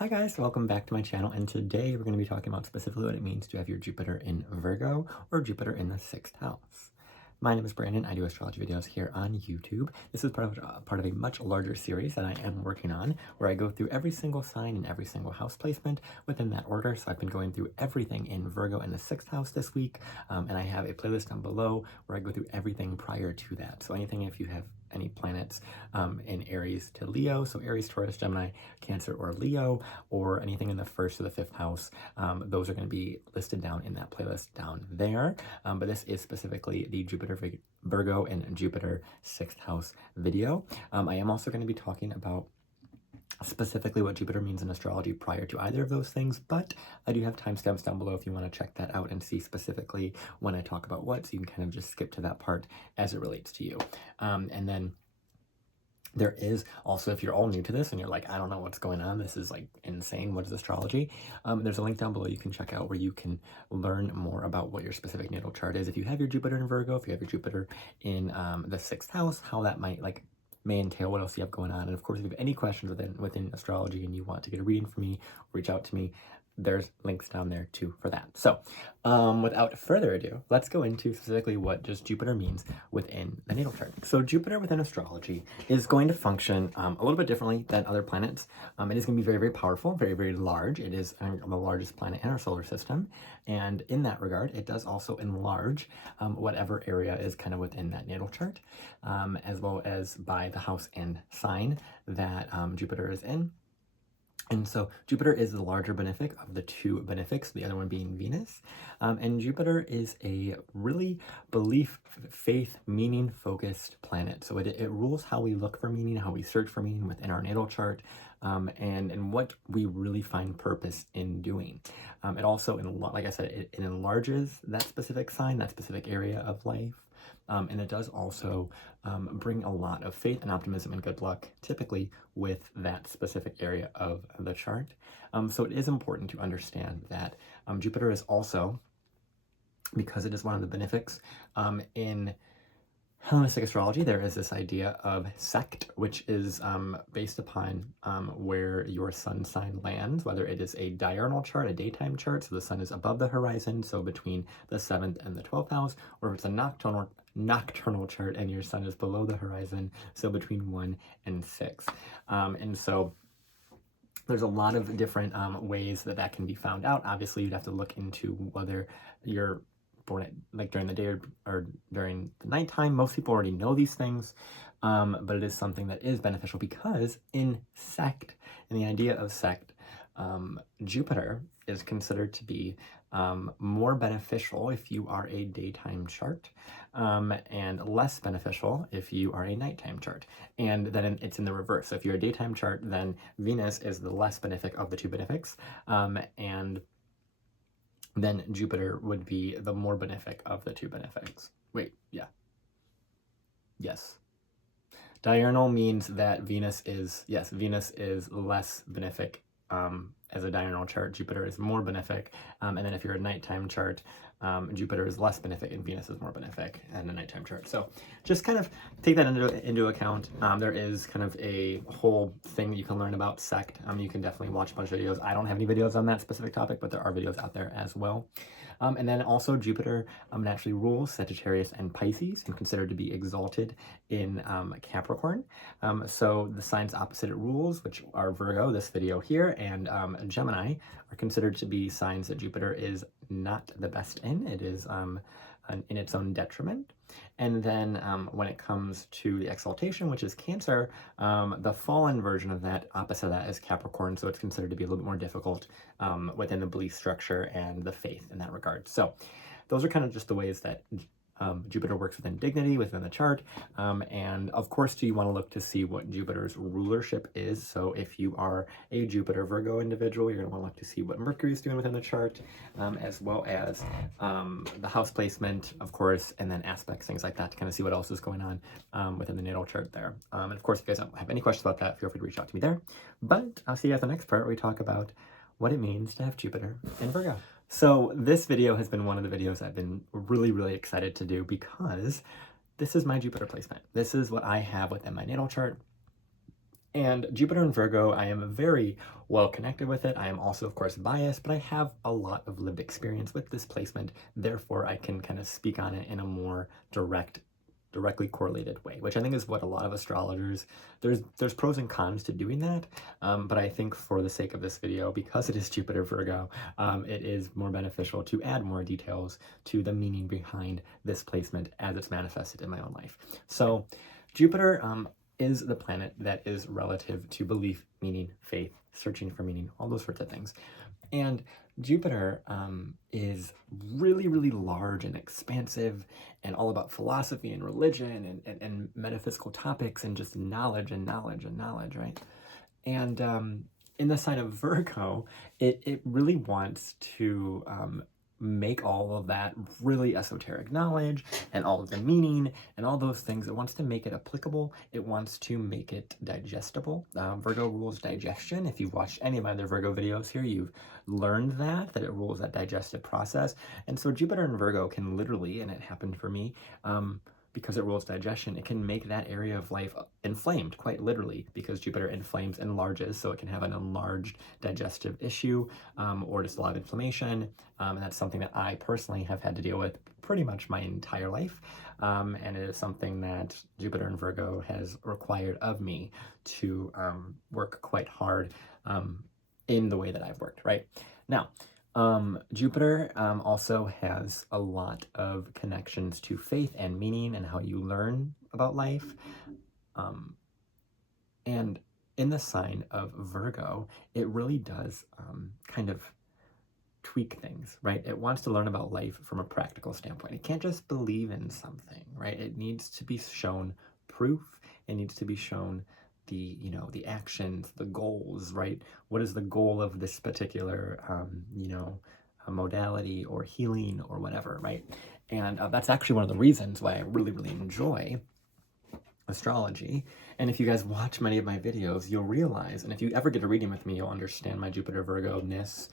Hi guys, welcome back to my channel, and today we're going to be talking about specifically what it means to have your Jupiter in Virgo or Jupiter in the 6th house. My name is Brandon. I do astrology videos here on YouTube. This is part of a much larger series that I am working on, where I go through every single sign and every single house placement within that order. So I've been going through everything in Virgo in the 6th house this week, and I have a playlist down below where I go through everything prior to that. So anything, if you have any planets in Aries to Leo, so Aries, Taurus, Gemini, Cancer, or Leo, or anything in the 1st or the 5th house, those are going to be listed down in that playlist down there. But this is specifically the Jupiter, Virgo, and Jupiter 6th house video. I am also going to be talking about specifically what Jupiter means in astrology prior to either of those things, but I do have timestamps down below if you want to check that out and see specifically when I talk about what, so you can kind of just skip to that part as it relates to you. And then there is also, if you're all new to this and you're like, I don't know what's going on, this is like insane, what is astrology? There's a link down below you can check out where you can learn more about what your specific natal chart is. If you have your Jupiter in Virgo, if you have your Jupiter in the 6th house, how that may entail, what else you have going on. And of course, if you have any questions within astrology and you want to get a reading from me, reach out to me. There's links down there too for that. So without further ado, let's go into specifically what just Jupiter means within the natal chart. So Jupiter within astrology is going to function a little bit differently than other planets. It is going to be very, very powerful, very, very large. It is the largest planet in our solar system. And in that regard, it does also enlarge whatever area is kind of within that natal chart, as well as by the house and sign that Jupiter is in. And so Jupiter is the larger benefic of the two benefics, the other one being Venus. And Jupiter is a really belief, faith, meaning-focused planet. So it rules how we look for meaning, how we search for meaning within our natal chart, and what we really find purpose in doing. It also, like I said, it enlarges that specific sign, that specific area of life. And it does also bring a lot of faith and optimism and good luck, typically with that specific area of the chart. So it is important to understand that Jupiter is also, because it is one of the benefics, in Hellenistic astrology, there is this idea of sect, which is based upon where your sun sign lands, whether it is a diurnal chart, a daytime chart, so the sun is above the horizon, so between the 7th and the 12th house, or if it's a nocturnal chart and your sun is below the horizon, so between 1 and 6. And so there's a lot of different ways that can be found out. Obviously, you'd have to look into whether you're born like during the day or during the nighttime. Most people already know these things, but it is something that is beneficial because in the idea of sect, Jupiter is considered to be more beneficial if you are a daytime chart, and less beneficial if you are a nighttime chart. And then it's in the reverse. So if you're a daytime chart, then Venus is the less benefic of the two benefics, and then Jupiter would be the more benefic of the two benefics. Wait, yeah. Yes. Diurnal means that Venus is less benefic as a diurnal chart. Jupiter is more benefic. And then if you're a nighttime chart, Jupiter is less benefic and Venus is more benefic in a nighttime chart. So just kind of take that into account. There is kind of a whole thing that you can learn about sect. You can definitely watch a bunch of videos. I don't have any videos on that specific topic, but there are videos out there as well. And then also Jupiter naturally rules Sagittarius and Pisces and considered to be exalted in Capricorn. So the signs opposite it rules, which are Virgo, this video here, and Gemini, are considered to be signs that Jupiter is not the best in. It is in its own detriment. And then when it comes to the exaltation, which is Cancer, the fallen version of that, opposite of that, is Capricorn, so it's considered to be a little bit more difficult within the belief structure and the faith in that regard. So those are kind of just the ways that Jupiter works within dignity, within the chart. And of course, do you want to look to see what Jupiter's rulership is? So if you are a Jupiter Virgo individual, you're going to want to look to see what Mercury is doing within the chart, as well as the house placement, of course, and then aspects, things like that, to kind of see what else is going on within the natal chart there. And of course, if you guys have any questions about that, feel free to reach out to me there. But I'll see you at the next part where we talk about what it means to have Jupiter in Virgo. So this video has been one of the videos I've been really, really excited to do because this is my Jupiter placement. This is what I have within my natal chart. And Jupiter in Virgo, I am very well connected with it. I am also, of course, biased, but I have a lot of lived experience with this placement. Therefore, I can kind of speak on it in a more directly correlated way, which I think is what a lot of astrologers, there's pros and cons to doing that. But I think for the sake of this video, because it is Jupiter Virgo, it is more beneficial to add more details to the meaning behind this placement as it's manifested in my own life. So Jupiter, is the planet that is relative to belief, meaning, faith, searching for meaning, all those sorts of things. And Jupiter is really, really large and expansive and all about philosophy and religion and metaphysical topics and just knowledge and knowledge and knowledge, right? And in the sign of Virgo, it really wants to make all of that really esoteric knowledge and all of the meaning and all those things. It wants to make it applicable. It wants to make it digestible. Virgo rules digestion. If you've watched any of my other Virgo videos here, you've learned that it rules that digestive process. And so Jupiter in Virgo can literally, and it happened for me, because it rules digestion, it can make that area of life inflamed, quite literally, because Jupiter inflames, enlarges, so it can have an enlarged digestive issue or just a lot of inflammation. And that's something that I personally have had to deal with pretty much my entire life. And it is something that Jupiter in Virgo has required of me to work quite hard in the way that I've worked, right? Now, Jupiter also has a lot of connections to faith and meaning and how you learn about life. And in the sign of Virgo, it really does kind of tweak things, right? It wants to learn about life from a practical standpoint. It can't just believe in something, right? It needs to be shown proof. It needs to be shown the actions, the goals, right? What is the goal of this particular, a modality or healing or whatever, right? And that's actually one of the reasons why I really, really enjoy astrology. And if you guys watch many of my videos, you'll realize, and if you ever get a reading with me, you'll understand my Jupiter Virgo-ness,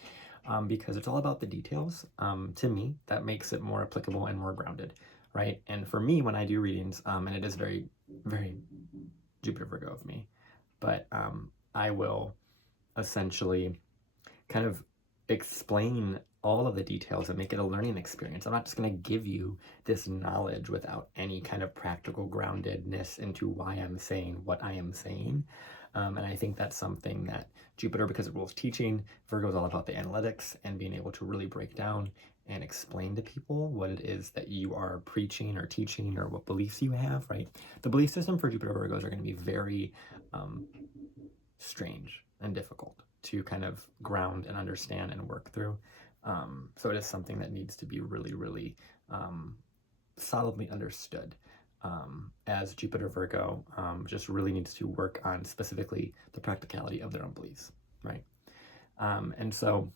because it's all about the details. To me, that makes it more applicable and more grounded, right? And for me, when I do readings, and it is very, very Jupiter Virgo of me, but I will essentially kind of explain all of the details and make it a learning experience. I'm not just going to give you this knowledge without any kind of practical groundedness into why I'm saying what I am saying. And I think that's something that Jupiter, because it rules teaching, Virgo is all about the analytics and being able to really break down and explain to people what it is that you are preaching or teaching or what beliefs you have, right? The belief system for Jupiter Virgos are going to be very strange and difficult to kind of ground and understand and work through. So it is something that needs to be really, really solidly understood, as Jupiter Virgo just really needs to work on specifically the practicality of their own beliefs, right? And so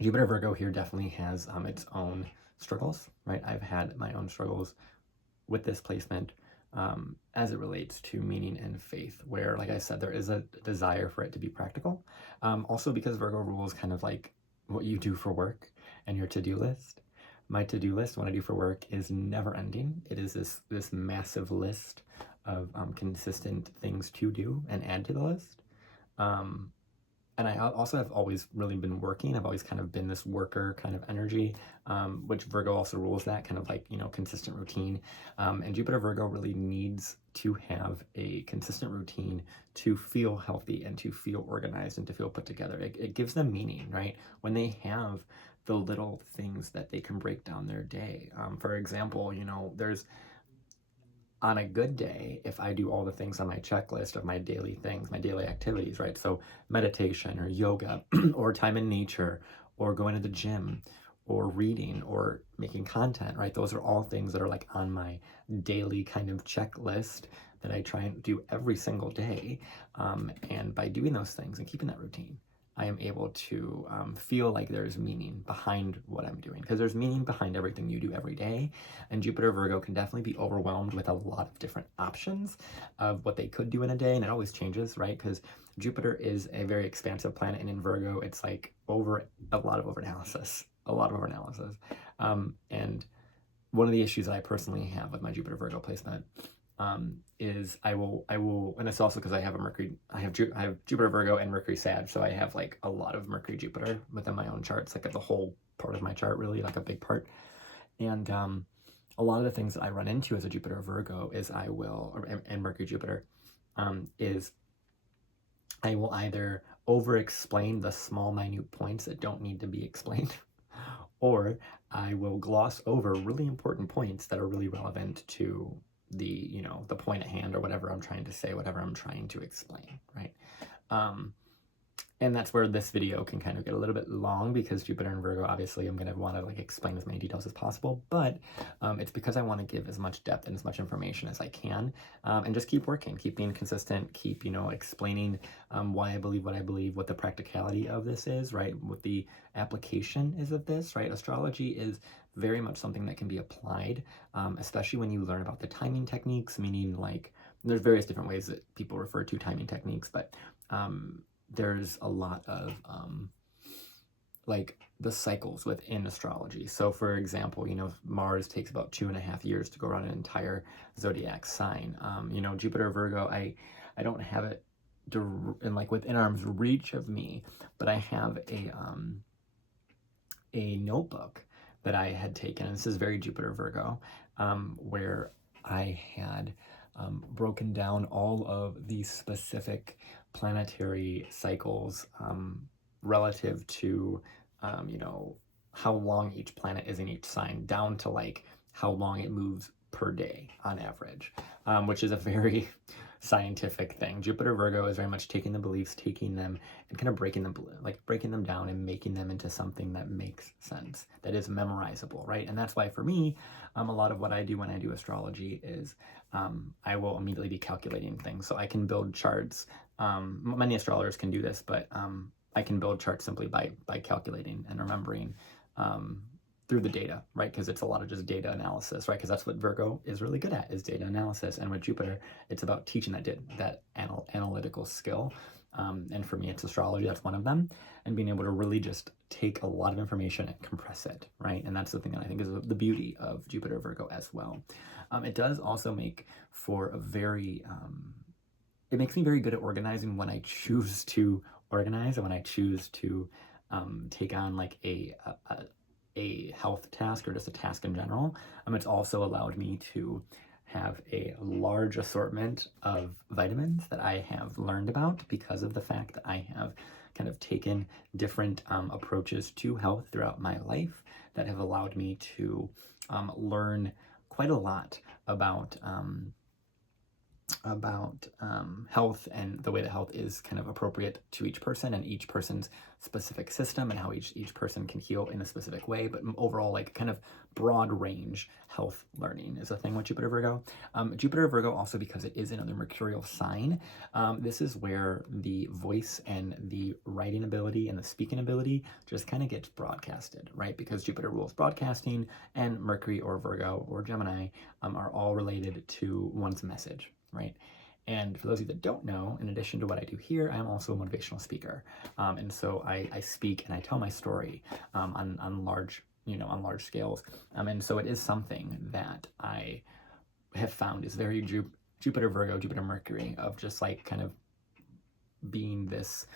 Jupiter Virgo here definitely has its own struggles, right? I've had my own struggles with this placement as it relates to meaning and faith, where, like I said, there is a desire for it to be practical. Also because Virgo rules kind of like what you do for work and your to-do list. My to-do list, what I do for work, is never ending. It is this massive list of consistent things to do and add to the list. And I also have always really been working. I've always kind of been this worker kind of energy, which Virgo also rules that kind of like, consistent routine. And Jupiter Virgo really needs to have a consistent routine to feel healthy and to feel organized and to feel put together. It gives them meaning, right? When they have the little things that they can break down their day. For example, there's, on a good day, if I do all the things on my checklist of my daily things, my daily activities, right? So meditation or yoga or time in nature or going to the gym or reading or making content, right? Those are all things that are like on my daily kind of checklist that I try and do every single day. And by doing those things and keeping that routine, I am able to feel like there's meaning behind what I'm doing, because there's meaning behind everything you do every day. And Jupiter Virgo can definitely be overwhelmed with a lot of different options of what they could do in a day, and it always changes, right? Because Jupiter is a very expansive planet, and in Virgo, it's like a lot of overanalysis. And one of the issues that I personally have with my Jupiter Virgo placement is I will, and it's also because I have I have Jupiter Virgo and Mercury Sag, so I have like a lot of Mercury Jupiter within my own charts, like the whole part of my chart, really, like a big part. And a lot of the things that I run into as a Jupiter Virgo is and Mercury Jupiter, is I will either over explain the small minute points that don't need to be explained, or I will gloss over really important points that are really relevant to the point at hand, or whatever I'm trying to say, whatever I'm trying to explain, right? And that's where this video can kind of get a little bit long, because Jupiter and Virgo, obviously I'm going to want to like explain as many details as possible, but it's because I want to give as much depth and as much information as I can, and just keep working, keep being consistent, keep, explaining why I believe what I believe, what the practicality of this is, right? What the application is of this, right? Astrology is very much something that can be applied, especially when you learn about the timing techniques, meaning like there's various different ways that people refer to timing techniques, but there's a lot of like the cycles within astrology. So for example, Mars takes about 2.5 years to go around an entire zodiac sign. Jupiter Virgo, I don't have it in like within arm's reach of me, but I have a notebook that I had taken, and this is very Jupiter Virgo, where I had broken down all of these specific planetary cycles relative to how long each planet is in each sign, down to like how long it moves per day on average, which is a very scientific thing. Jupiter Virgo is very much taking the beliefs, taking them and kind of breaking them down and making them into something that makes sense, that is memorizable, right? And that's why for me, a lot of what I do when I do astrology is I will immediately be calculating things. So I can build charts. Many astrologers can do this, but I can build charts simply by calculating and remembering through the data, right? Because it's a lot of just data analysis, right? Because that's what Virgo is really good at, is data analysis. And with Jupiter, it's about teaching that analytical skill. And for me, it's astrology. That's one of them. And being able to really just take a lot of information and compress it, right? And that's the thing that I think is the beauty of Jupiter Virgo as well. It does also make for a very, it makes me very good at organizing when I choose to organize, and when I choose to take on like a health task or just a task in general. It's also allowed me to have a large assortment of vitamins that I have learned about because of the fact that I have kind of taken different approaches to health throughout my life that have allowed me to learn quite a lot about health, and the way that health is kind of appropriate to each person and each person's specific system, and how each person can heal in a specific way. But overall, like kind of broad range health learning is a thing with Jupiter Virgo. Jupiter Virgo also, because it is another mercurial sign, this is where the voice and the writing ability and the speaking ability just kind of gets broadcasted, right? Because Jupiter rules broadcasting, and Mercury or Virgo or Gemini are all related to one's message, right? And for those of you that don't know, in addition to what I do here, I'm also a motivational speaker. And so I speak and I tell my story on large scales. And so it is something that I have found is very Jupiter Virgo, Jupiter Mercury, of just like kind of being this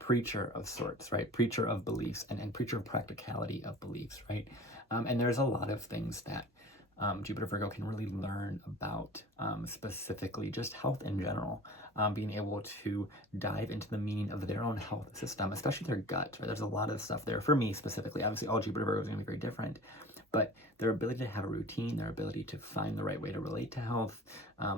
preacher of sorts, right? Preacher of beliefs, and preacher of practicality of beliefs, right? And there's a lot of things that Jupiter Virgo can really learn about, specifically just health in general, being able to dive into the meaning of their own health system, especially their gut, right? There's a lot of stuff there for me specifically. Obviously, all Jupiter Virgo is going to be very different, but their ability to have a routine, their ability to find the right way to relate to health,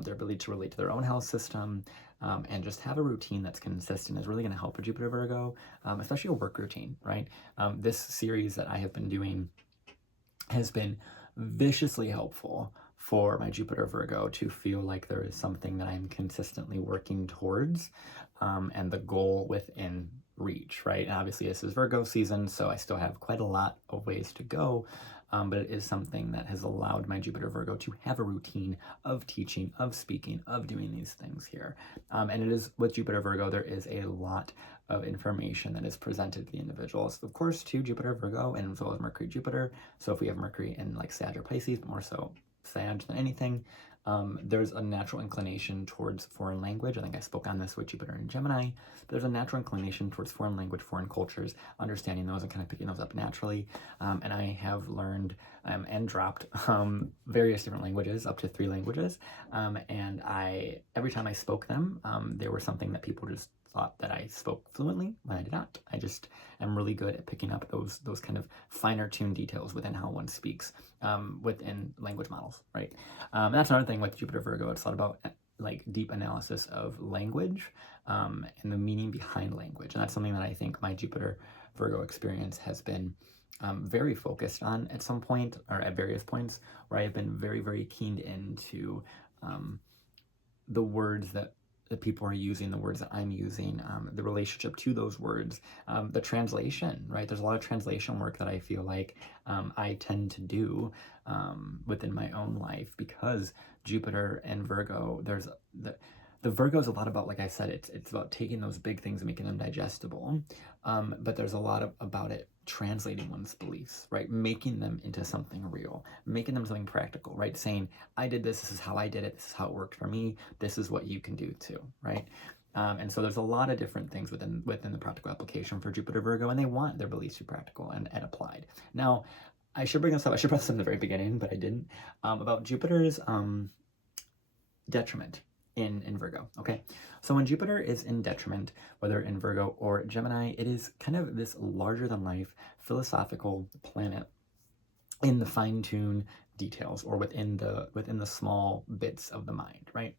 their ability to relate to their own health system, and just have a routine that's consistent is really going to help with Jupiter Virgo, especially a work routine, right? This series that I have been doing has been viciously helpful for my Jupiter Virgo to feel like there is something that I'm consistently working towards, and the goal within reach, right? And obviously this is Virgo season, so I still have quite a lot of ways to go, but it is something that has allowed my Jupiter Virgo to have a routine of teaching, of speaking, of doing these things here. And it is with Jupiter Virgo, there is a lot of information that is presented to the individuals, of course, to Jupiter Virgo, and as well as Mercury Jupiter. So if we have Mercury in like Sag or Pisces, but more so Sag than anything. There's a natural inclination towards foreign language. I think I spoke on this with Jupiter and Gemini. There's a natural inclination towards foreign language, foreign cultures, understanding those and kind of picking those up naturally. And I have learned and dropped various different languages, up to 3 languages. And every time I spoke them, they were something that people just thought that I spoke fluently when I did not. I just am really good at picking up those kind of finer tuned details within how one speaks within language models, right? And that's another thing with Jupiter Virgo. It's a lot about like deep analysis of language and the meaning behind language. And that's something that I think my Jupiter Virgo experience has been very focused on at some point, or at various points, where I've been very, very keened into the words that people are using, the words that I'm using, the relationship to those words, the translation, right? There's a lot of translation work that I feel like I tend to do within my own life, because Jupiter and Virgo, there's the Virgo is a lot about, like I said, it's about taking those big things and making them digestible, but there's a lot about it translating one's beliefs, right? Making them into something real, making them something practical, right? Saying, I did this is how I did it, this is how it worked for me, this is what you can do too, right? And so there's a lot of different things within the practical application for Jupiter Virgo, and they want their beliefs to be practical and applied. Now, I should bring this up, I should bring this up in the very beginning, but I didn't, about Jupiter's detriment in Virgo, okay? So when Jupiter is in detriment, whether in Virgo or Gemini, it is kind of this larger than life philosophical planet in the fine-tuned details, or within the small bits of the mind, right?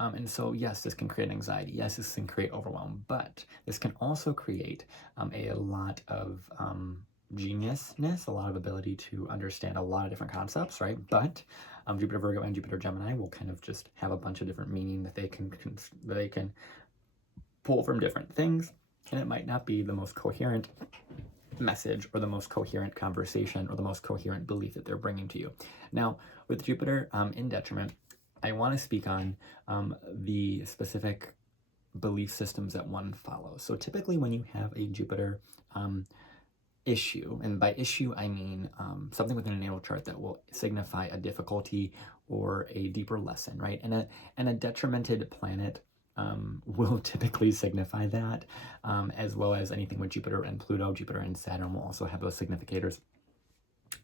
And so yes, this can create anxiety, yes, this can create overwhelm, but this can also create a lot of geniusness, a lot of ability to understand a lot of different concepts, right? But Jupiter Virgo and Jupiter Gemini will kind of just have a bunch of different meaning that they can pull from different things, and it might not be the most coherent message or the most coherent conversation or the most coherent belief that they're bringing to you. Now, with Jupiter in detriment, I want to speak on the specific belief systems that one follows. So typically when you have a Jupiter issue, and by issue I mean something within a natal chart that will signify a difficulty or a deeper lesson, right? And a detrimented planet will typically signify that, as well as anything with Jupiter and Pluto. Jupiter and Saturn will also have those significators.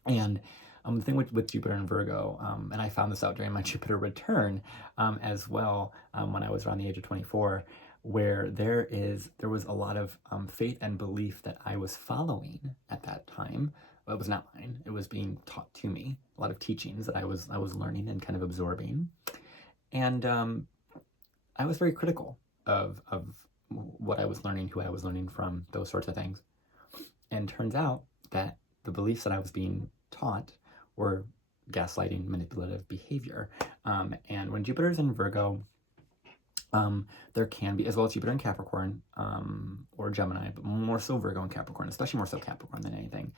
And the thing with Jupiter and Virgo, and I found this out during my Jupiter return as well, when I was around the age of 24, where there was a lot of faith and belief that I was following at that time. Well, it was not mine. It was being taught to me. A lot of teachings that I was learning and kind of absorbing. And I was very critical of what I was learning, who I was learning from, those sorts of things. And turns out that the beliefs that I was being taught were gaslighting, manipulative behavior. And when Jupiter's in Virgo, there can be, as well as Jupiter in Capricorn or Gemini, but more so Virgo and Capricorn, especially more so Capricorn than anything,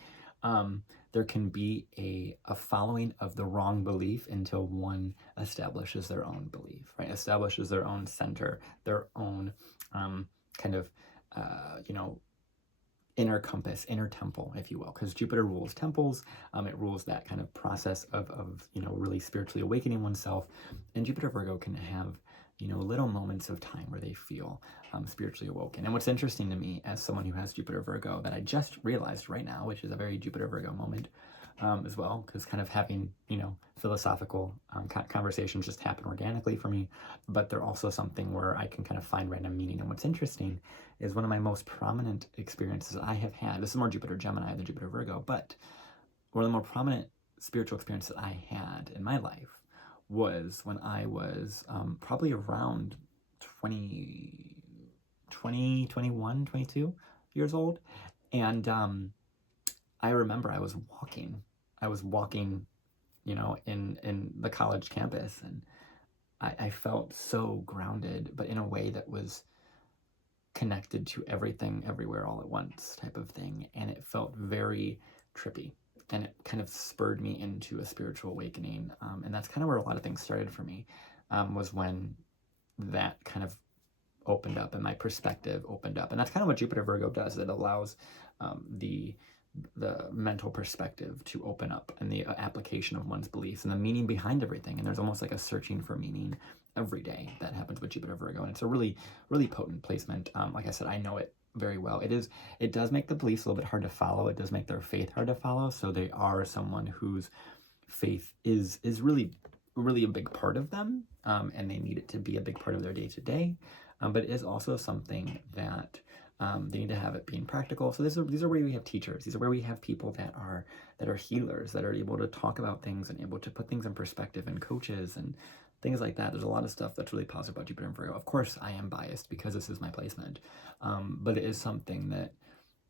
there can be a following of the wrong belief until one establishes their own belief, right? Establishes their own center, their own kind of, inner compass, inner temple, if you will, because Jupiter rules temples. It rules that kind of process of really spiritually awakening oneself. And Jupiter Virgo can have little moments of time where they feel spiritually awoken. And what's interesting to me as someone who has Jupiter Virgo that I just realized right now, which is a very Jupiter Virgo moment as well, because kind of having, philosophical conversations just happen organically for me, but they're also something where I can kind of find random meaning. And what's interesting is one of my most prominent experiences I have had, this is more Jupiter Gemini than Jupiter Virgo, but one of the more prominent spiritual experiences I had in my life was when I was probably around 21, 22 years old. And I remember I was walking, in the college campus, and I felt so grounded, but in a way that was connected to everything, everywhere, all at once type of thing. And it felt very trippy. And it kind of spurred me into a spiritual awakening. And that's kind of where a lot of things started for me, was when that kind of opened up and my perspective opened up. And that's kind of what Jupiter Virgo does. It allows the the mental perspective to open up, and the application of one's beliefs and the meaning behind everything. And there's almost like a searching for meaning every day that happens with Jupiter Virgo, and it's a really, really potent placement. Like I said, I know it very well. It does make the beliefs a little bit hard to follow. It does make their faith hard to follow. So they are someone whose faith is really, really a big part of them, and they need it to be a big part of their day to day. But it is also something that they need to have it being practical. So these are where we have teachers. These are where we have people that are healers, that are able to talk about things and able to put things in perspective, and coaches and things like that. There's a lot of stuff that's really positive about Jupiter and Virgo. Of course, I am biased because this is my placement, but it is something that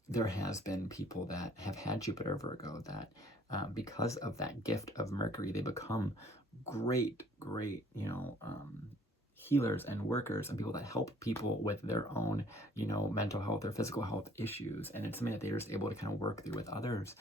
there has been people that have had Jupiter Virgo that because of that gift of Mercury, they become great, healers and workers and people that help people with their own, mental health or physical health issues. And it's something that they're just able to kind of work through with others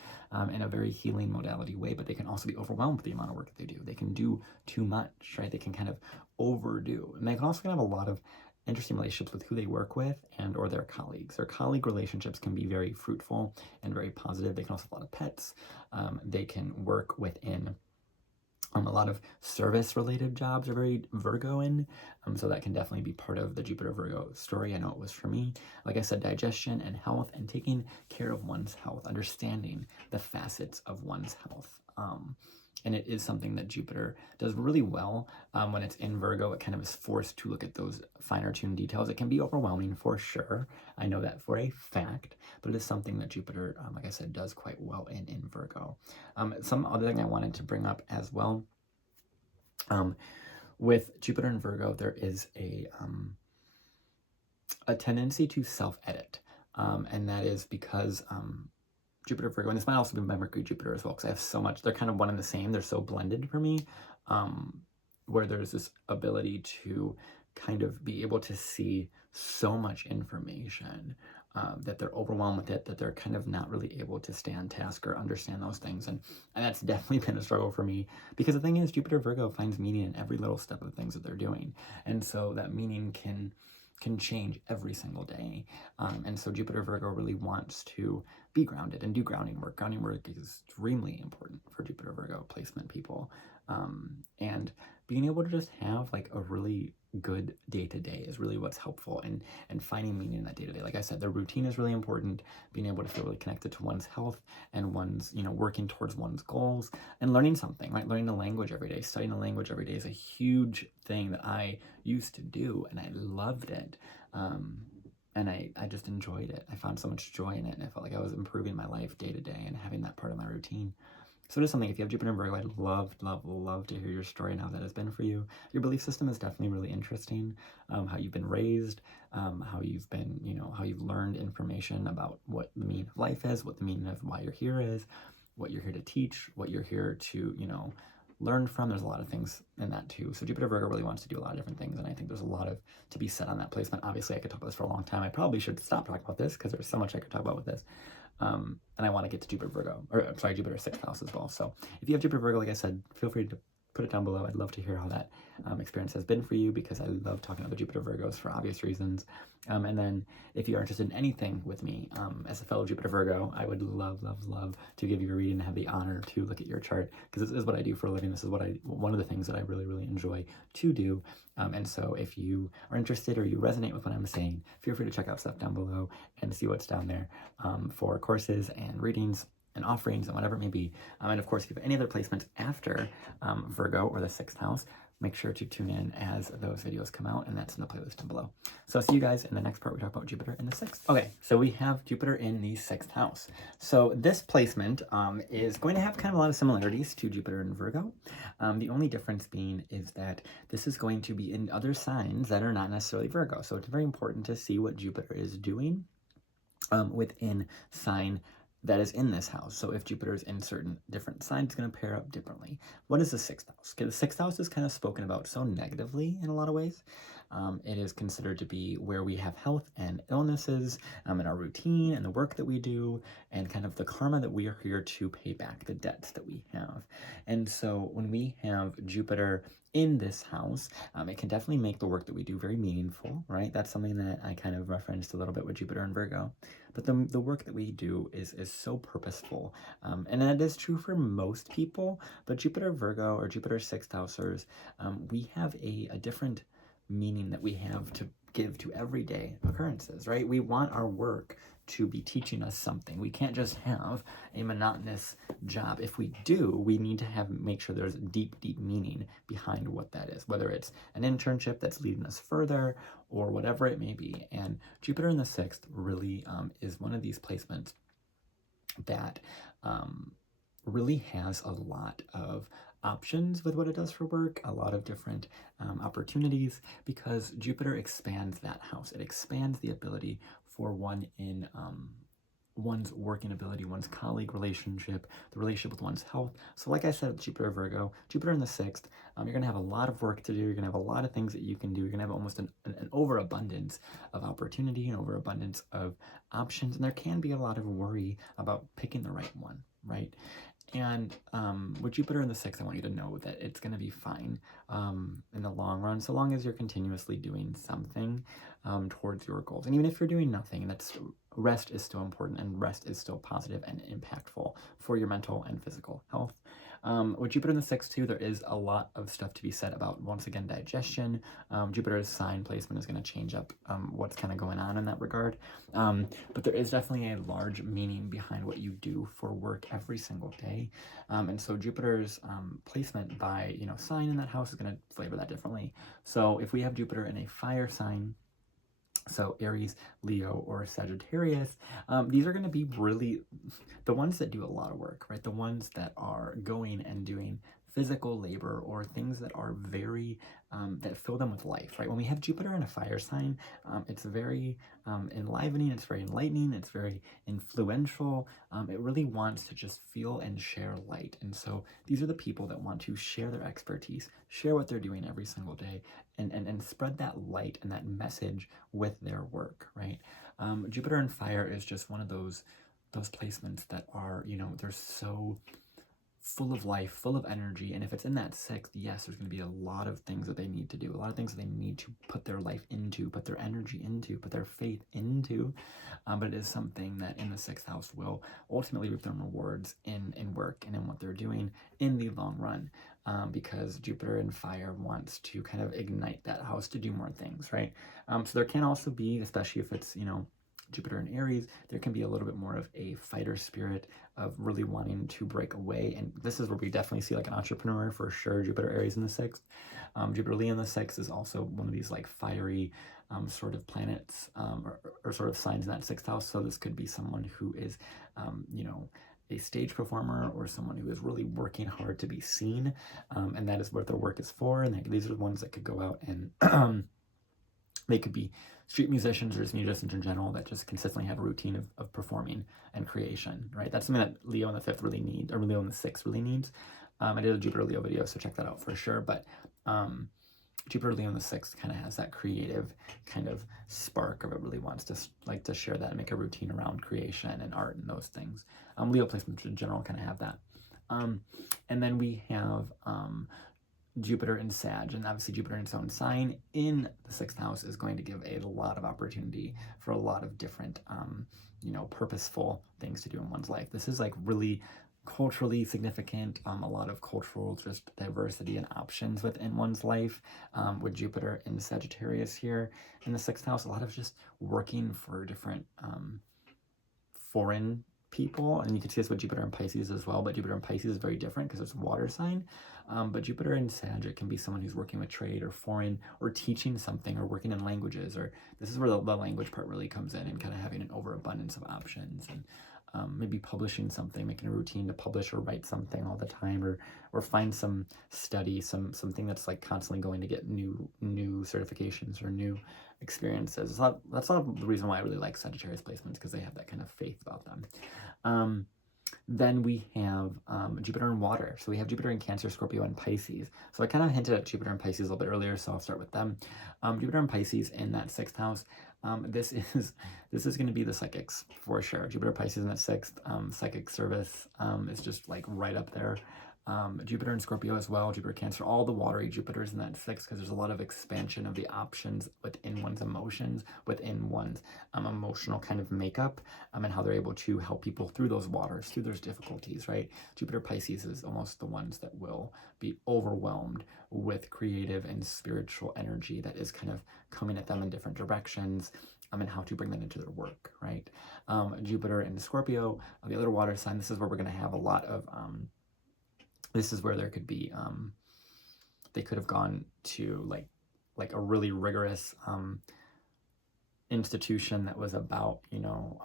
in a very healing modality way. But they can also be overwhelmed with the amount of work that they do. They can do too much, right? They can kind of overdo. And they can also have a lot of interesting relationships with who they work with and or their colleagues. Their colleague relationships can be very fruitful and very positive. They can also have a lot of pets. They can work within a lot of service-related jobs are very Virgoan, so that can definitely be part of the Jupiter Virgo story. I know it was for me. Like I said, digestion and health and taking care of one's health, understanding the facets of one's health. And it is something that Jupiter does really well. When it's in Virgo, it kind of is forced to look at those finer tuned details. It can be overwhelming for sure. I know that for a fact, but it is something that Jupiter, like I said, does quite well in Virgo. Some other thing I wanted to bring up as well, with Jupiter and Virgo, there is a tendency to self-edit, and that is because Jupiter Virgo, and this might also be my Mercury Jupiter as well, because I have so much, they're kind of one and the same, they're so blended for me, where there's this ability to kind of be able to see so much information that they're overwhelmed with it, that they're kind of not really able to stay on task or understand those things. And that's definitely been a struggle for me, because the thing is, Jupiter Virgo finds meaning in every little step of things that they're doing. And so that meaning can change every single day. And so Jupiter Virgo really wants to be grounded and do grounding work. Grounding work is extremely important for Jupiter Virgo placement people. And being able to just have like a really good day-to-day is really what's helpful, and finding meaning in that day-to-day. Like I said, the routine is really important, being able to feel really connected to one's health and one's, working towards one's goals and learning something, right? Learning a language every day, studying a language every day is a huge thing that I used to do, and I loved it. And I just enjoyed it. I found so much joy in it, and I felt like I was improving my life day to day and having that part of my routine. So it is something, if you have Jupiter and Virgo, I'd love to hear your story and how that has been for you. Your belief system is definitely really interesting. How you've been raised, how you've been, how you've learned information about what the meaning of life is, what the meaning of why you're here is, what you're here to teach, what you're here to, learn from. There's a lot of things in that too. So Jupiter Virgo really wants to do a lot of different things, and I think there's a lot of to be said on that placement. Obviously, I could talk about this for a long time. I probably should stop talking about this because there's so much I could talk about with this. And I want to get to Jupiter Virgo, Jupiter 6th house as well. So if you have Jupiter Virgo, like I said, feel free to put it down below. I'd love to hear how that experience has been for you, because I love talking about the Jupiter Virgos for obvious reasons. And then if you are interested in anything with me, as a fellow Jupiter Virgo, I would love to give you a reading and have the honor to look at your chart, because this is what I do for a living. This is one of the things that I really enjoy to do. And so if you are interested or you resonate with what I'm saying, feel free to check out stuff down below and see what's down there for courses and readings and offerings and whatever it may be. And of course, if you have any other placements after Virgo or the 6th house, make sure to tune in as those videos come out, and that's in the playlist down below. So I'll see you guys in the next part. We talk about Jupiter in the 6th. Okay, so we have Jupiter in the 6th house. So this placement is going to have kind of a lot of similarities to Jupiter and Virgo. The only difference being is that this is going to be in other signs that are not necessarily Virgo. So it's very important to see what Jupiter is doing within sign that is in this house. So if Jupiter is in certain different signs, it's going to pair up differently. What is the 6th house? Okay, the 6th house is kind of spoken about so negatively in a lot of ways. It is considered to be where we have health and illnesses, in our routine and the work that we do, and kind of the karma that we are here to pay back, the debts that we have. And so when we have Jupiter in this house, it can definitely make the work that we do very meaningful, right? That's something that I kind of referenced a little bit with Jupiter and Virgo. But the work that we do is so purposeful. And that is true for most people, but Jupiter Virgo or Jupiter sixth housers, we have a different meaning that we have to give to everyday occurrences, right? We want our work to be teaching us something. We can't just have a monotonous job. If we do, we need to make sure there's deep meaning behind what that is, whether it's an internship that's leading us further or whatever it may be. And Jupiter in the sixth really is one of these placements that really has a lot of options with what it does for work, a lot of different opportunities, because Jupiter expands that house. It expands the ability for one in one's working ability, one's colleague relationship, the relationship with one's health. So like I said, Jupiter Virgo, Jupiter in the sixth, you're going to have a lot of work to do. You're going to have a lot of things that you can do. You're going to have almost an overabundance of opportunity, an overabundance of options. And there can be a lot of worry about picking the right one, right? And with Jupiter in the sixth, I want you to know that it's going to be fine in the long run, so long as you're continuously doing something towards your goals. And even if you're doing nothing, rest is still important, and rest is still positive and impactful for your mental and physical health. With Jupiter in the sixth too, there is a lot of stuff to be said about, once again, digestion. Jupiter's sign placement is going to change up what's kind of going on in that regard. But there is definitely a large meaning behind what you do for work every single day. And so Jupiter's placement by, sign in that house is going to flavor that differently. So if we have Jupiter in a fire sign, so Aries, Leo, or Sagittarius, these are going to be really the ones that do a lot of work, right? The ones that are going and doing physical labor, or things that are very, that fill them with life, right? When we have Jupiter in a fire sign, it's very enlivening, it's very enlightening, it's very influential. It really wants to just feel and share light. And so these are the people that want to share their expertise, share what they're doing every single day, and spread that light and that message with their work, right? Jupiter in fire is just one of those placements that are, they're so full of life, full of energy. And if it's in that sixth, yes, there's going to be a lot of things that they need to do, a lot of things that they need to put their life into, put their energy into, put their faith into. But it is something that in the sixth house will ultimately reap them rewards in work and in what they're doing in the long run. Because Jupiter in fire wants to kind of ignite that house to do more things, right? So there can also be, especially if it's, Jupiter in Aries, there can be a little bit more of a fighter spirit of really wanting to break away. And this is where we definitely see like an entrepreneur for sure, Jupiter Aries in the sixth. Jupiter Leo in the sixth is also one of these like fiery sort of planets or sort of signs in that sixth house. So this could be someone who is, a stage performer, or someone who is really working hard to be seen. And that is what their work is for. And these are the ones that could go out and they could be street musicians or just musicians in general that just consistently have a routine of performing and creation, right? That's something that Leo in the fifth really needs, or Leo in the sixth really needs. I did a Jupiter Leo video, so check that out for sure. But Jupiter Leo in the sixth kind of has that creative kind of spark of it, really wants to like to share that and make a routine around creation and art and those things. Leo placements in general kind of have that. And then we have Jupiter in Sag, and obviously Jupiter in its own sign in the sixth house is going to give a lot of opportunity for a lot of different, purposeful things to do in one's life. This is like really culturally significant, a lot of cultural just diversity and options within one's life, with Jupiter in Sagittarius here in the sixth house, a lot of just working for different foreign people. And you can see this with Jupiter in Pisces as well, but Jupiter in Pisces is very different because it's a water sign. But Jupiter in Sag, it can be someone who's working with trade or foreign, or teaching something, or working in languages, or this is where the language part really comes in, and kind of having an overabundance of options, and maybe publishing something, making a routine to publish or write something all the time, or find some study, something that's like constantly going to get new certifications or new experiences. That's not the reason why I really like Sagittarius placements, because they have that kind of faith about them. Then we have Jupiter in water. So we have Jupiter in Cancer, Scorpio, and Pisces. So I kind of hinted at Jupiter and Pisces a little bit earlier, so I'll start with them. Jupiter and Pisces in that 6th house. This is going to be the psychics for sure. Jupiter Pisces in that 6th. Psychic service is just like right up there. Jupiter and Scorpio as well, Jupiter Cancer, all the watery Jupiters in that 6th, because there's a lot of expansion of the options within one's emotions, within one's emotional kind of makeup, and how they're able to help people through those waters, through those difficulties, right? Jupiter Pisces is almost the ones that will be overwhelmed with creative and spiritual energy that is kind of coming at them in different directions, and how to bring that into their work, right? Jupiter and Scorpio, the other water sign, this is where we're going to have a lot of this is where there could be they could have gone to like a really rigorous institution that was about, you know,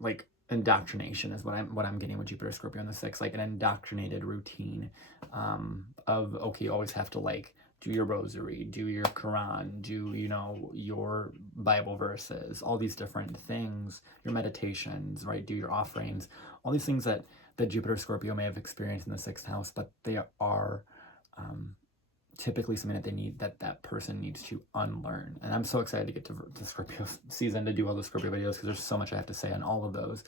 like indoctrination is what I'm getting with Jupiter Scorpio in the 6th, like an indoctrinated routine of, okay, you always have to like do your rosary, do your Quran, do, you know, your Bible verses, all these different things, your meditations, right? Do your offerings, all these things that Jupiter Scorpio may have experienced in the 6th house, but they are typically something that they need, that person needs to unlearn. And I'm so excited to get to Scorpio season to do all the Scorpio videos, because there's so much I have to say on all of those,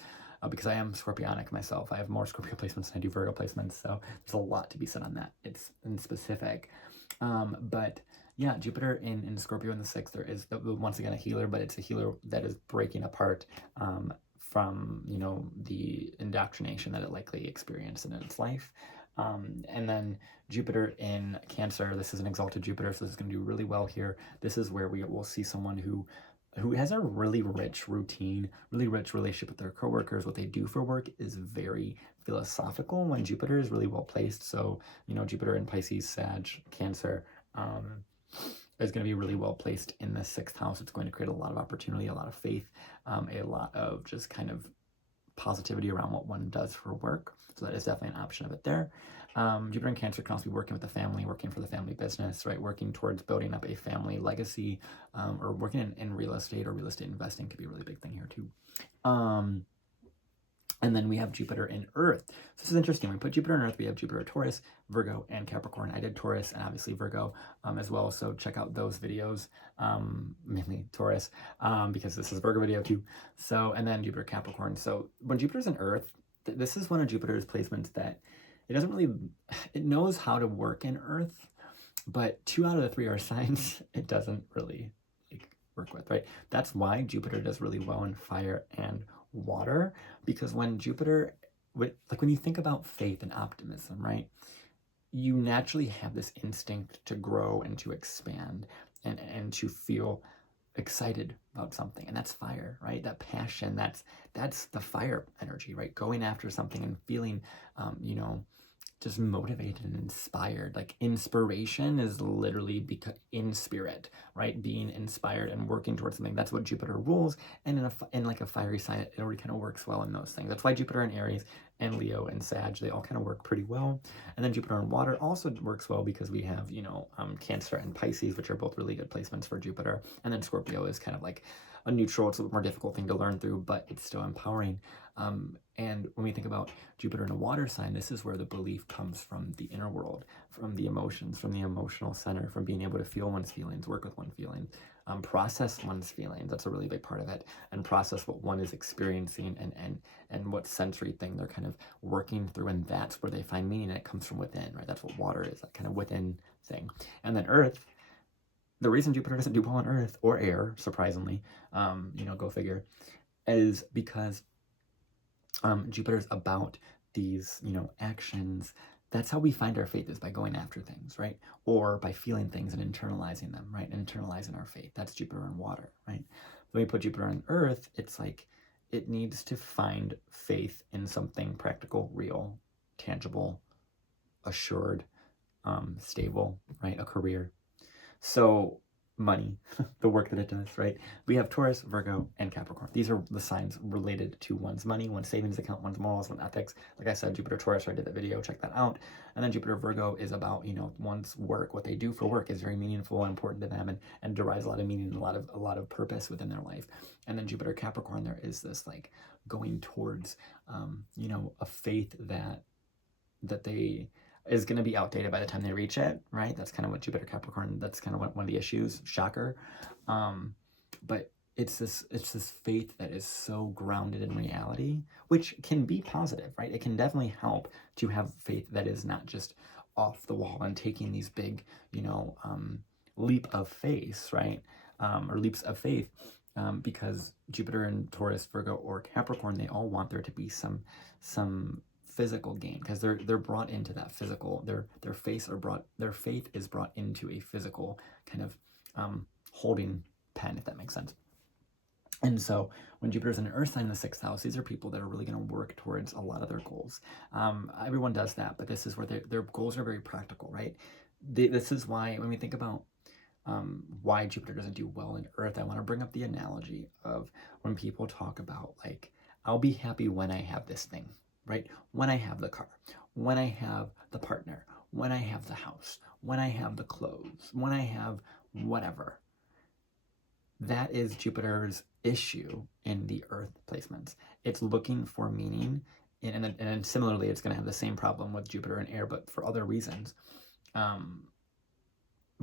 because I am Scorpionic myself. I have more Scorpio placements than I do Virgo placements, so there's a lot to be said on that. It's in specific. But yeah, Jupiter in Scorpio in the 6th, there is once again a healer, but it's a healer that is breaking apart from, you know, the indoctrination that it likely experienced in its life. And then Jupiter in Cancer, this is an exalted Jupiter, so this is going to do really well here. This is where we will see someone who has a really rich routine, really rich relationship with their coworkers. What they do for work is very philosophical when Jupiter is really well placed. So, you know, Jupiter in Pisces, Sag, Cancer is going to be really well placed in the 6th house. It's going to create a lot of opportunity, a lot of faith, a lot of just kind of positivity around what one does for work. So that is definitely an option of it there. Jupiter in Cancer can also be working with the family, working for the family business, right? Working towards building up a family legacy, or working in real estate, or real estate investing could be a really big thing here too. And then we have Jupiter in Earth. So this is interesting. We put Jupiter in Earth. We have Jupiter, Taurus, Virgo, and Capricorn. I did Taurus and obviously Virgo as well. So check out those videos, mainly Taurus, because this is a Virgo video too. So, and then Jupiter, Capricorn. So when Jupiter's in Earth, this is one of Jupiter's placements that it doesn't really, it knows how to work in Earth, but 2 out of the 3 are signs it doesn't really work with, right? That's why Jupiter does really well in fire and water, because when Jupiter, like when you think about faith and optimism, right, you naturally have this instinct to grow and to expand and to feel excited about something, and that's fire, right? That passion, that's the fire energy, right? Going after something and feeling you know, just motivated and inspired. Like inspiration is literally in spirit, right? Being inspired and working towards something. That's what Jupiter rules. And in like a fiery sign, it already kind of works well in those things. That's why Jupiter in Aries and Leo and Sag, they all kind of work pretty well. And then Jupiter in water also works well because we have, you know, Cancer and Pisces, which are both really good placements for Jupiter. And then Scorpio is kind of like a neutral, it's a more difficult thing to learn through, but it's still empowering. And when we think about Jupiter in a water sign, this is where the belief comes from the inner world, from the emotions, from the emotional center, from being able to feel one's feelings, work with one's feelings, process one's feelings. That's a really big part of it, and process what one is experiencing and what sensory thing they're kind of working through, and that's where they find meaning, and it comes from within, right? That's what water is, that kind of within thing. And then Earth, the reason Jupiter doesn't do well on Earth or air, surprisingly, you know, go figure, is because Jupiter's about these, you know, actions. That's how we find our faith, is by going after things, right? Or by feeling things and internalizing them, right? Internalizing our faith. That's Jupiter and water, right? When we put Jupiter on Earth, it's like it needs to find faith in something practical, real, tangible, assured, stable, right? A career. So money, the work that it does, right? We have Taurus, Virgo, and Capricorn. These are the signs related to one's money, one's savings account, one's morals, one's ethics. Like I said, Jupiter Taurus, I did that video, check that out. And then Jupiter Virgo is about, you know, one's work. What they do for work is very meaningful and important to them, and derives a lot of meaning and a lot of purpose within their life. And then Jupiter Capricorn, there is this like going towards, you know, a faith that they is going to be outdated by the time they reach it, right? That's kind of what Jupiter Capricorn, that's kind of one of the issues, shocker. But it's this faith that is so grounded in reality, which can be positive, right? It can definitely help to have faith that is not just off the wall and taking these big, you know, leap of faith, right? Or leaps of faith, because Jupiter in Taurus, Virgo, or Capricorn, they all want there to be some physical gain, because they're brought into that physical, their faith is brought into a physical kind of holding pen, if that makes sense. And so when Jupiter's in an earth sign in the 6th house, these are people that are really going to work towards a lot of their goals. Everyone does that, but this is where their goals are very practical, right? This is why when we think about why Jupiter doesn't do well in earth, I want to bring up the analogy of when people talk about, like, I'll be happy when I have this thing, right? When I have the car, when I have the partner, when I have the house, when I have the clothes, when I have whatever. That is Jupiter's issue in the earth placements. It's looking for meaning, and similarly, it's going to have the same problem with Jupiter and air, but for other reasons,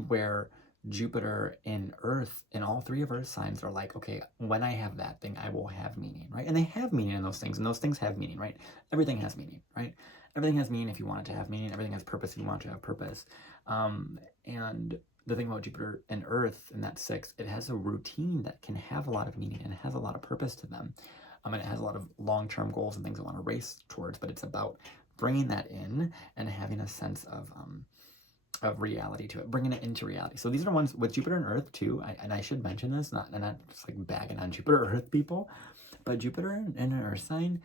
where Jupiter in earth, in all 3 of earth signs, are like, okay, when I have that thing, I will have meaning, right? And they have meaning in those things, and those things have meaning, right? Everything has meaning, right? Everything has meaning if you want it to have meaning. Everything has purpose if you want it to have purpose. And the thing about Jupiter and earth in that 6, it has a routine that can have a lot of meaning, and it has a lot of purpose to them. And it has a lot of long-term goals and things I want to race towards, but it's about bringing that in and having a sense of reality to it, bringing it into reality. So these are ones with Jupiter and Earth too. And I should mention this, not just like bagging on Jupiter Earth people, but Jupiter in an Earth sign,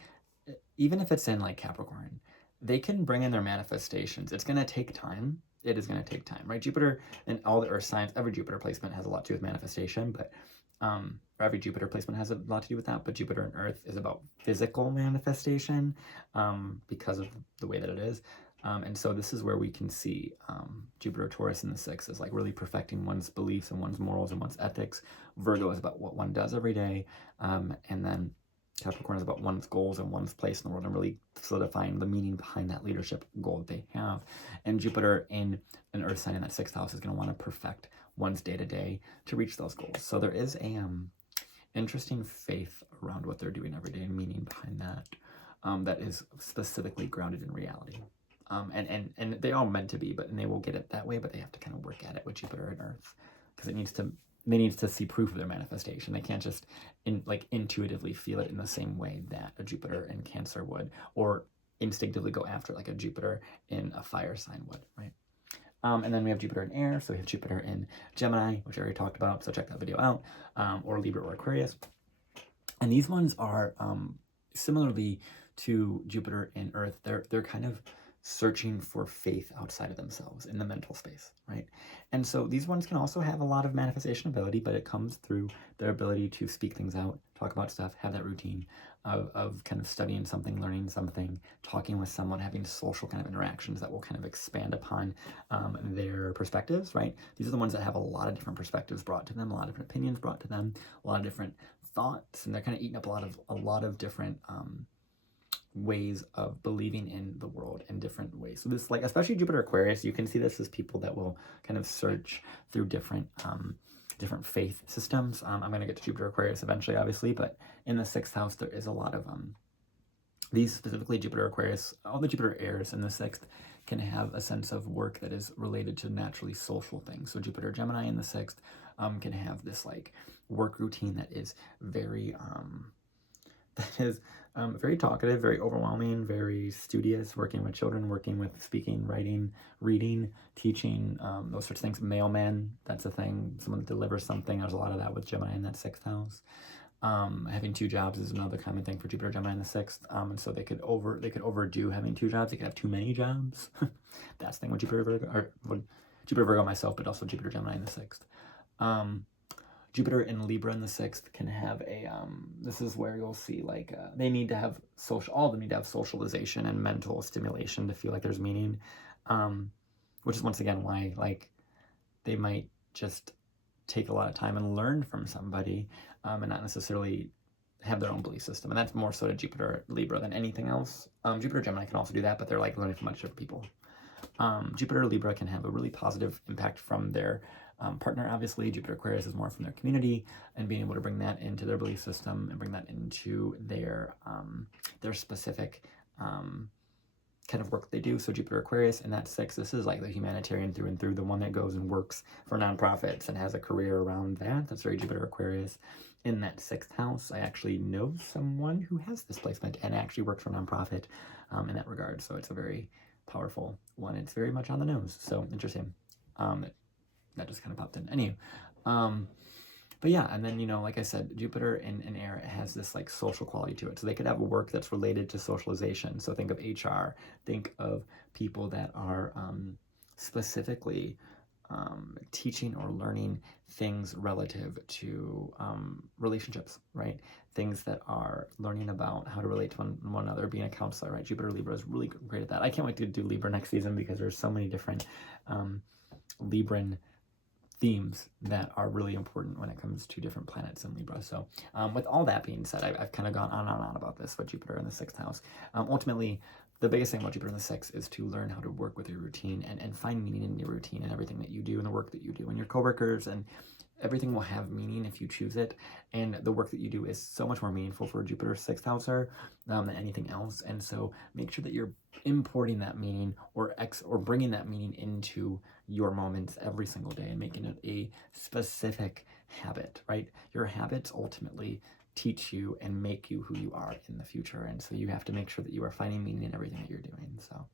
even if it's in like Capricorn, they can bring in their manifestations. It's going to take time. It is going to take time, right? Jupiter and all the Earth signs, every Jupiter placement has a lot to do with manifestation, but every Jupiter placement has a lot to do with that. But Jupiter and Earth is about physical manifestation, because of the way that it is. And so this is where we can see Jupiter Taurus in the 6 is like really perfecting one's beliefs and one's morals and one's ethics. Virgo is about what one does every day. And then Capricorn is about one's goals and one's place in the world, and really solidifying the meaning behind that leadership goal that they have. And Jupiter in an earth sign in that 6th house is going to want to perfect one's day-to-day to reach those goals. So there is a interesting faith around what they're doing every day and meaning behind that, that is specifically grounded in reality. And they are meant to be, and they will get it that way, but they have to kind of work at it with Jupiter and Earth, because they need to see proof of their manifestation. They can't just intuitively feel it in the same way that a Jupiter in Cancer would, or instinctively go after like a Jupiter in a fire sign would, right? And then we have Jupiter in air, so we have Jupiter in Gemini, which I already talked about, so check that video out, or Libra or Aquarius. And these ones are similarly to Jupiter in Earth. They're kind of searching for faith outside of themselves in the mental space, right? And so these ones can also have a lot of manifestation ability, but it comes through their ability to speak things out, talk about stuff, have that routine of kind of studying something, learning something, talking with someone, having social kind of interactions that will kind of expand upon their perspectives, right? These are the ones that have a lot of different perspectives brought to them, a lot of different opinions brought to them, a lot of different thoughts, and they're kind of eating up a lot of different ways of believing in the world in different ways. So this, like, especially Jupiter Aquarius, you can see this as people that will kind of search through different faith systems. I'm going to get to Jupiter Aquarius eventually, obviously, but in the 6th house, there is a lot of these, specifically Jupiter Aquarius, all the Jupiter heirs in the 6th can have a sense of work that is related to naturally social things. So Jupiter Gemini in the 6th can have this like work routine that is very very talkative, very overwhelming, very studious, working with children, working with speaking, writing, reading, teaching, those sorts of things. Mailman, that's a thing. Someone that delivers something. There's a lot of that with Gemini in that 6th house. Having 2 jobs is another common thing for Jupiter Gemini in the 6th. And so they could overdo having 2 jobs. They could have too many jobs. That's the thing with Jupiter Virgo, or Jupiter Virgo myself, but also Jupiter Gemini in the 6th. Jupiter in Libra in the 6th can have a, this is where you'll see like, they need to have all of them need to have socialization and mental stimulation to feel like there's meaning, which is once again why like they might just take a lot of time and learn from somebody, and not necessarily have their own belief system. And that's more so to Jupiter Libra than anything else. Jupiter Gemini can also do that, but they're like learning from much different people. Jupiter Libra can have a really positive impact from their partner. Obviously, Jupiter Aquarius is more from their community and being able to bring that into their belief system and bring that into their specific kind of work they do. So Jupiter Aquarius in that 6, this is like the humanitarian through and through, the one that goes and works for nonprofits and has a career around that. That's very Jupiter Aquarius. In that 6th house, I actually know someone who has this placement and actually works for a nonprofit in that regard. So it's a very powerful one. It's very much on the nose. So interesting. That just kind of popped in. Anyway, but yeah, and then, you know, like I said, Jupiter in air has this like social quality to it. So they could have a work that's related to socialization. So think of HR, think of people that are specifically teaching or learning things relative to relationships, right? Things that are learning about how to relate to one another, being a counselor, right? Jupiter Libra is really great at that. I can't wait to do Libra next season because there's so many different Libran themes that are really important when it comes to different planets in Libra. So with all that being said, I've kind of gone on and on about this with Jupiter in the 6th house. Ultimately, the biggest thing about Jupiter in the 6th is to learn how to work with your routine and find meaning in your routine and everything that you do and the work that you do and your coworkers, and everything will have meaning if you choose it. And the work that you do is so much more meaningful for a Jupiter 6th houser than anything else. And so make sure that you're importing that meaning or bringing that meaning into your moments every single day and making it a specific habit, right? Your habits ultimately teach you and make you who you are in the future. And so you have to make sure that you are finding meaning in everything that you're doing. So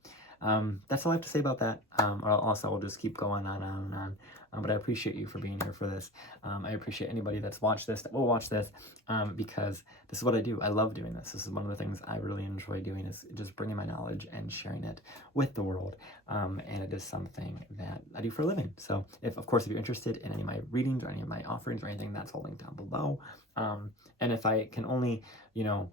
that's all I have to say about that. Also, I'll just keep going on and on. But I appreciate you for being here for this. I appreciate anybody that's watched this, that will watch this, because this is what I do. I love doing this. This is one of the things I really enjoy doing, is just bringing my knowledge and sharing it with the world. And it is something that I do for a living. So of course, if you're interested in any of my readings or any of my offerings or anything, that's all linked down below. And if I can only, you know,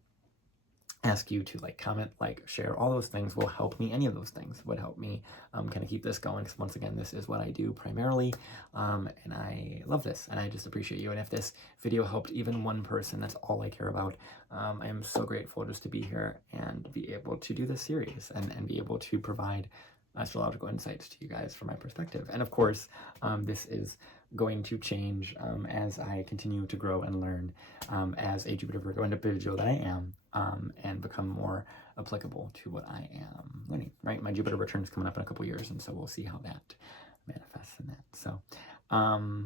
ask you to like, comment, like, share, all those things will help me. Any of those things would help me kind of keep this going, because once again, this is what I do primarily, and I love this and I just appreciate you. And if this video helped even one person, that's all I care about. I am so grateful just to be here and be able to do this series and be able to provide astrological insights to you guys from my perspective. And of course, this is going to change as I continue to grow and learn as a Jupiter Virgo individual that I am, and become more applicable to what I am learning, right? My Jupiter return is coming up in a couple years, and so we'll see how that manifests in that. So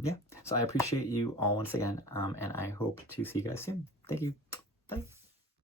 yeah, so I appreciate you all once again, and I hope to see you guys soon. Thank you. Bye.